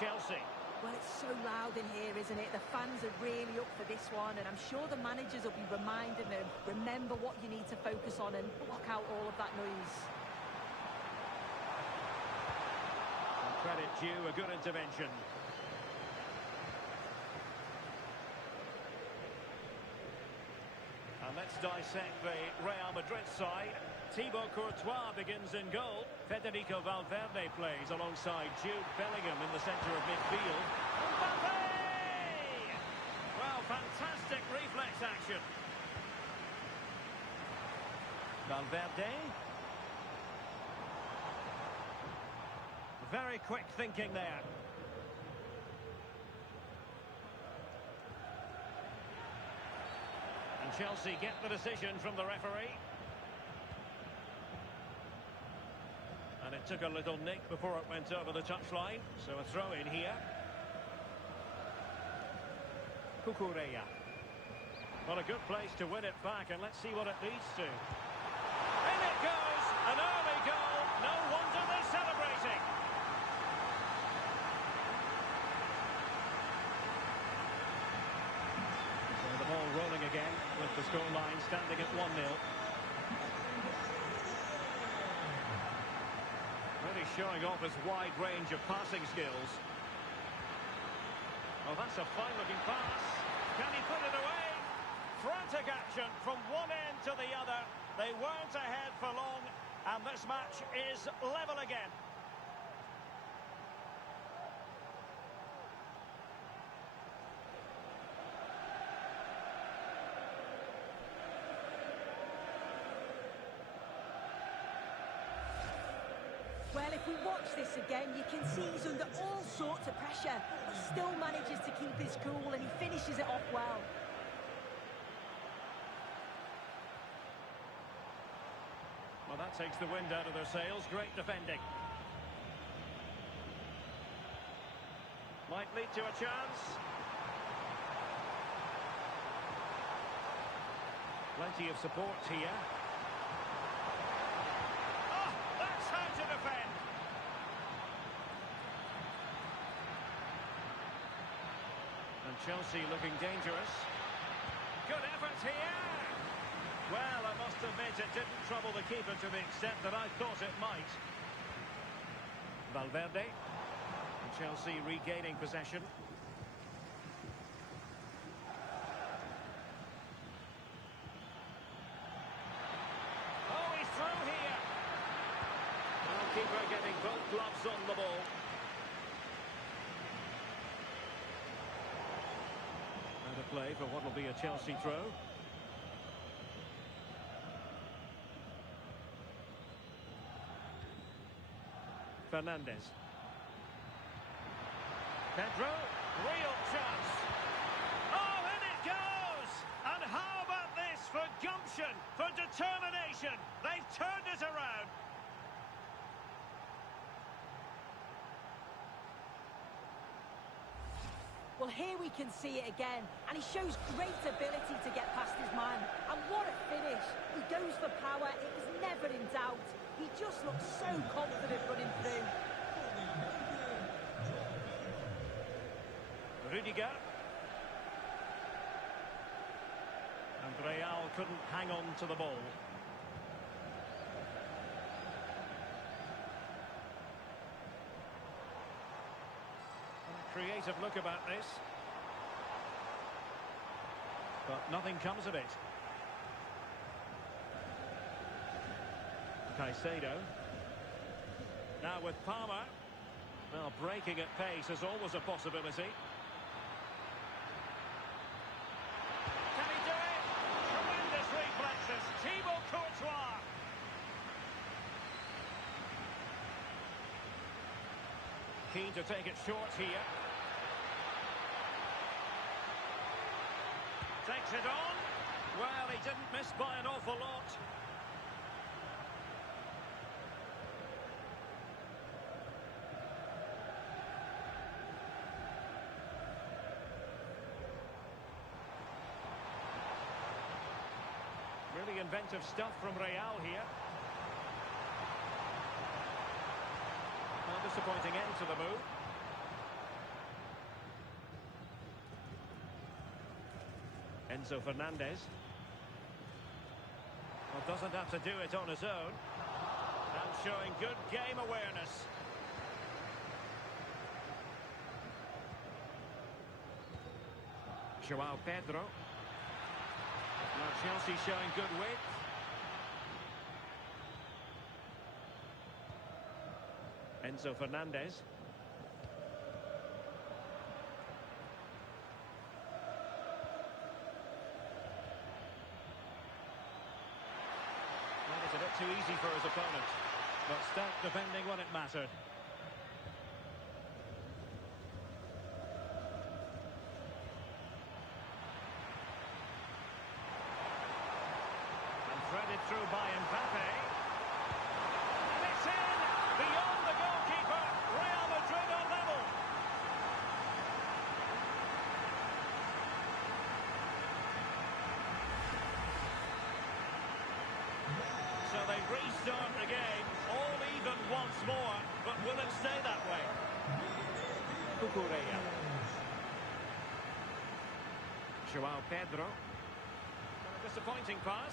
Chelsea. Well, it's so loud in here, isn't it? The fans are really up for this one, and I'm sure the managers will be reminding them, remember what you need to focus on and block out all of that noise. And credit due, a good intervention. And let's dissect the Real Madrid side. Thibaut Courtois begins in goal. Federico Valverde plays alongside Jude Bellingham in the centre of midfield. Mbappe! Well, fantastic reflex action. Valverde. Very quick thinking there. And Chelsea get the decision from the referee. And it took a little nick before it went over the touchline. So a throw in here. Cucurella. Well, a good place to win it back, and let's see what it leads to. In it goes! An early goal! No wonder they're celebrating! So the ball rolling again, with the scoreline standing at 1-0. Really showing off his wide range of passing skills. Well, that's a fine-looking pass. Can he put it away? Frantic action from one end to the other. They weren't ahead for long, and this match is level again. Well, if we watch this again, you can see he's under all sorts of pressure, but still manages to keep his cool, and he finishes it off well. Well, that takes the wind out of their sails. Great defending. Might lead to a chance. Plenty of support here. Oh, that's how to defend. And Chelsea looking dangerous. Good effort here. Well, I must admit it didn't trouble the keeper to the extent that I thought it might. Valverde. And Chelsea regaining possession. Oh, he's through here. Well, keeper getting both gloves on the ball. Out of play for what will be a Chelsea throw. Fernandez. Pedro, real chance. Oh, in it goes! And how about this for gumption, for determination? They've turned it around. Well, here we can see it again, and he shows great ability to get past his man. And what a finish. He goes for power. It was never in doubt. He just looks so confident running through. Rudiger. And Real couldn't hang on to the ball. Creative look about this. But nothing comes of it. Caicedo. Now with Palmer. Well, breaking at pace is always a possibility. Can he do it? Tremendous reflexes. Thibaut Courtois. Keen to take it short here. Takes it on. Well, he didn't miss by an awful lot. Really inventive stuff from Real here. Well, disappointing end to the move. Enzo Fernandez. Well, doesn't have to do it on his own. And showing good game awareness. João Pedro. Now Chelsea showing good width. Enzo Fernandez. Made it a bit too easy for his opponent. But stout defending when it mattered. And threaded through by Mbappe. And it's in! Beyond the goalkeeper. Real Madrid on level. So they restart the game, all even once more, but will it stay that way? Cucurella. João Pedro. A disappointing pass.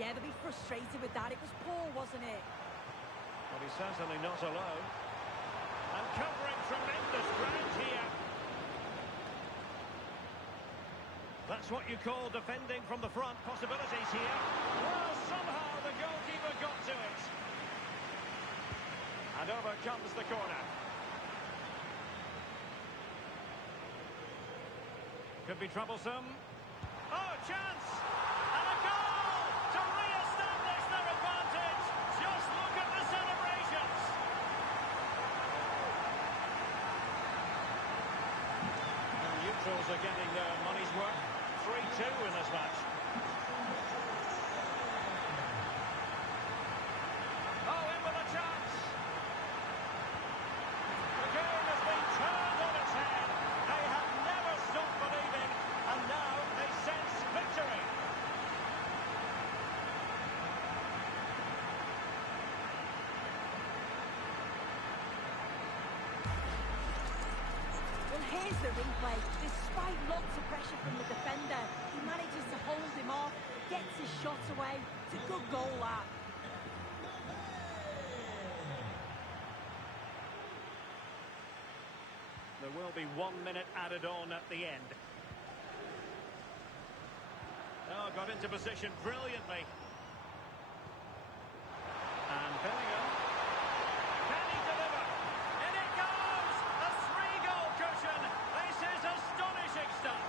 Yeah, they'll be frustrated with that. It was poor, wasn't it? But he's certainly not alone. And covering tremendous ground here. That's what you call defending from the front. Possibilities here. Well, somehow the goalkeeper got to it. And over comes the corner. Could be troublesome. Oh, chance! And a goal to re-establish their advantage. Just look at the celebrations. The neutrals are getting their money's worth. 3-2 in this match. Oh, in with a chance. The game has been turned on its head. They have never stopped believing, and now they sense victory. Well, here's the replay. Despite lots of pressure from the defender, he manages to hold him off, gets his shot away. It's a good goal, that. There will be 1 minute added on at the end. Oh, got into position brilliantly. And Bellingham. Can he deliver? In it goes! A 3-goal cushion. This is astonishing stuff.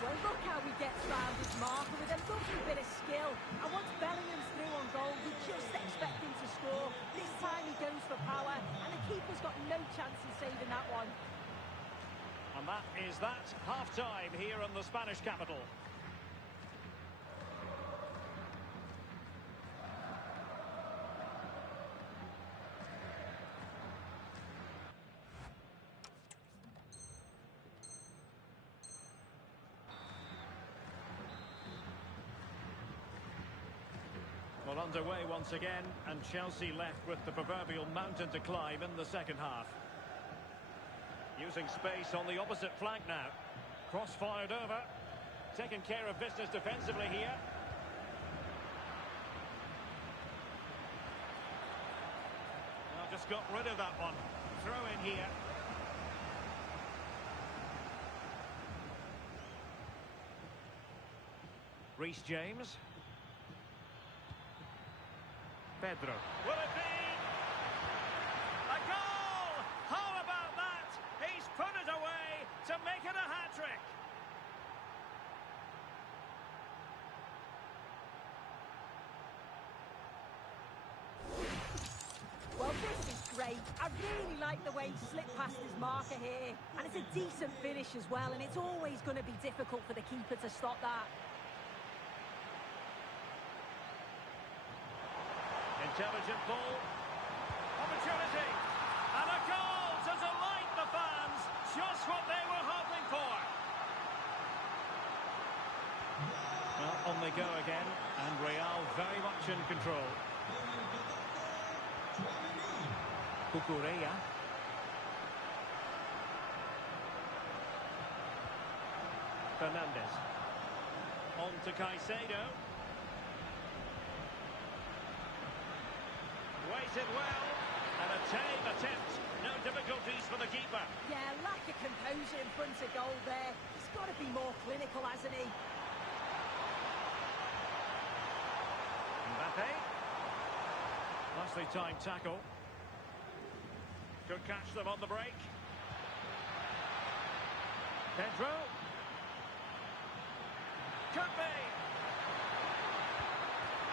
Well, look how he gets round his marker with a lovely bit of skill. And once Bellingham's through on goal, you just expect him to score. This time he goes for power, and the keeper's got no chance in saving that one. And that is that. Half-time here in the Spanish capital. Well, underway once again, and Chelsea left with the proverbial mountain to climb in the second half. Using space on the opposite flank now. Cross fired over. Taking care of business defensively here. Well, just got rid of that one. Throw in here. Reece James. Pedro. Will it be? A goal! How about that? He's put it away to make it a hat-trick. Well, this is great. I really like the way he slipped past his marker here. And it's a decent finish as well, and it's always going to be difficult for the keeper to stop that. Intelligent ball. Opportunity. And a goal to delight the fans. Just what they were hoping for. Well, On they go again, and Real very much in control. Cucurella. Fernandez. On to Caicedo. Waited well. And a tame attempt. No difficulties for the keeper. Yeah, lack of composure in front of goal there. He's got to be more clinical, hasn't he? Mbappe. Nicely timed tackle. Could catch them on the break. Pedro. Could be.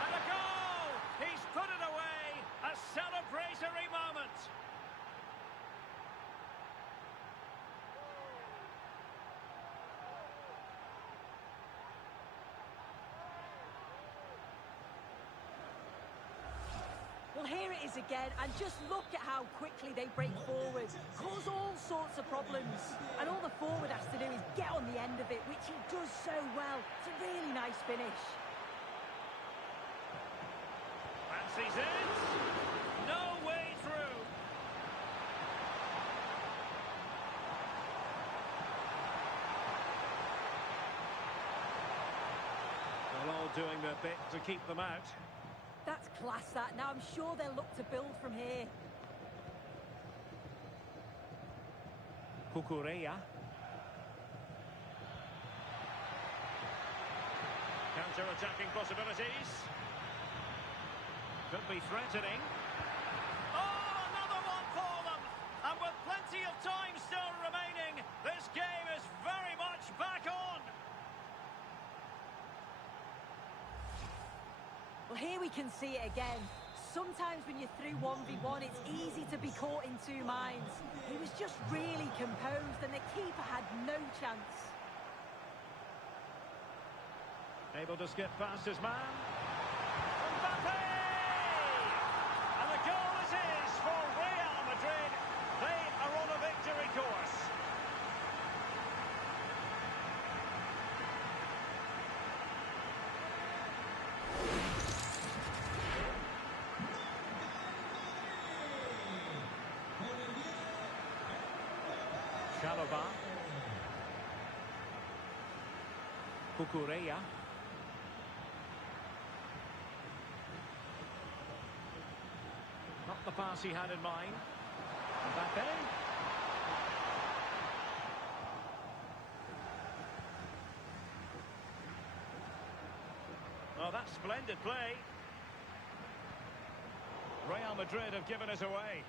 And a goal! He's put it away. A celebratory moment. Well, here it is again, and just look at how quickly they break forward. Cause all sorts of problems. And all the forward has to do is get on the end of it, which he does so well. It's a really nice finish. Fancies it. No way through. They're all doing their bit to keep them out. That's class, that. Now I'm sure they'll look to build from here. Cucurella. Counter-attacking possibilities. Could be threatening. Oh, another one for them! And with plenty of time still remaining, this game is very much back on! Well, here we can see it again. Sometimes when you're through 1v1, it's easy to be caught in two minds. He was just really composed, and the keeper had no chance. Able to skip past his man. Mbappe! And the goal it is for Real Madrid. They are on a victory course. Chalobah. Cucurella. Not the pass he had in mind. Mbappe. Oh, that's splendid play. Real Madrid have given it away.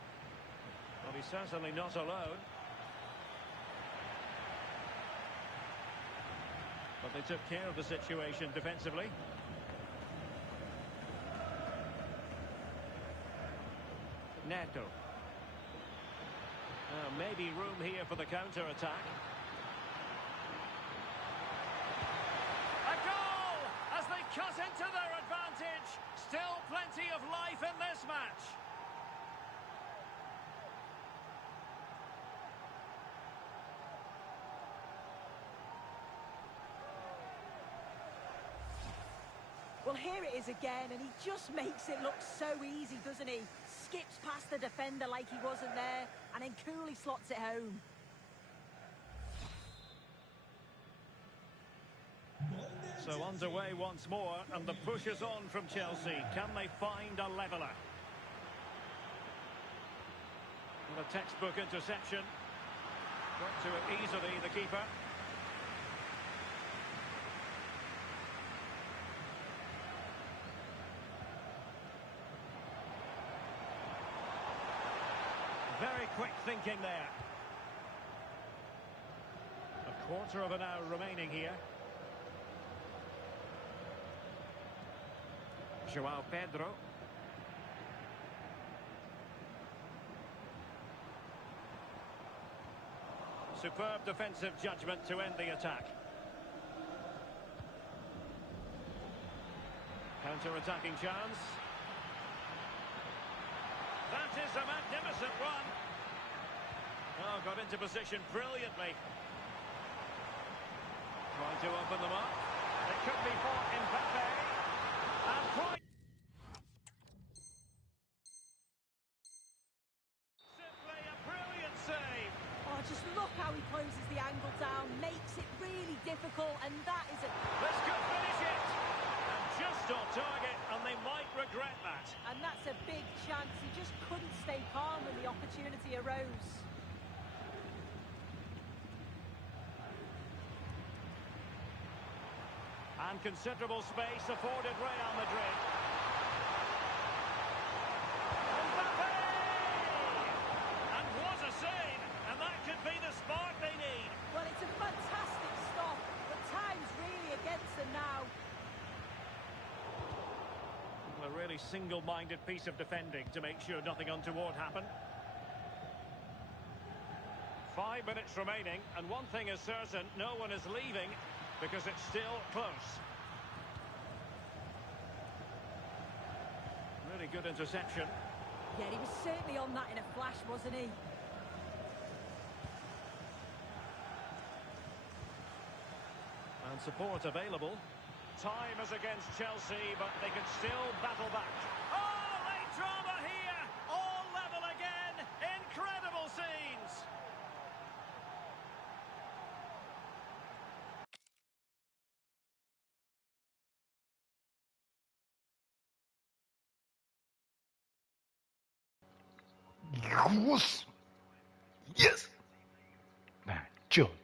Well, he's certainly not alone. But they took care of the situation defensively. Neto. Maybe room here for the counter-attack. A goal! As they cut into their advantage. Still plenty of life in this match. Well, here it is again, and he just makes it look so easy, doesn't he? Skips past the defender like he wasn't there, and then coolly slots it home. So underway once more, and the push is on from Chelsea. Can they find a leveller? And a textbook interception. Got to it easily, the keeper. Very quick thinking there. A quarter of an hour remaining here. João Pedro. Superb defensive judgment to end the attack. Counter-attacking chance. That is a magnificent run. Oh, got into position brilliantly. Trying to open them up. It could be for Mbappe. And quite simply a brilliant save. Oh, just look how he closes the angle down, makes it really difficult, and that is a... This could finish it. And just on target, and they might regret that. And that's a big chance. He just couldn't stay calm when the opportunity arose. And considerable space afforded Real Madrid. Mbappe! And what a save! And that could be the spark they need. Well, it's a fantastic stop, but time's really against them now. A really single-minded piece of defending to make sure nothing untoward happened. 5 minutes remaining, and one thing is certain, no one is leaving because it's still close. Really good interception. Yeah, he was certainly on that in a flash, wasn't he? And support available. Time is against Chelsea, but they can still battle back. Oh, late drama here! All level again! Incredible scenes! Yes. Beh, John.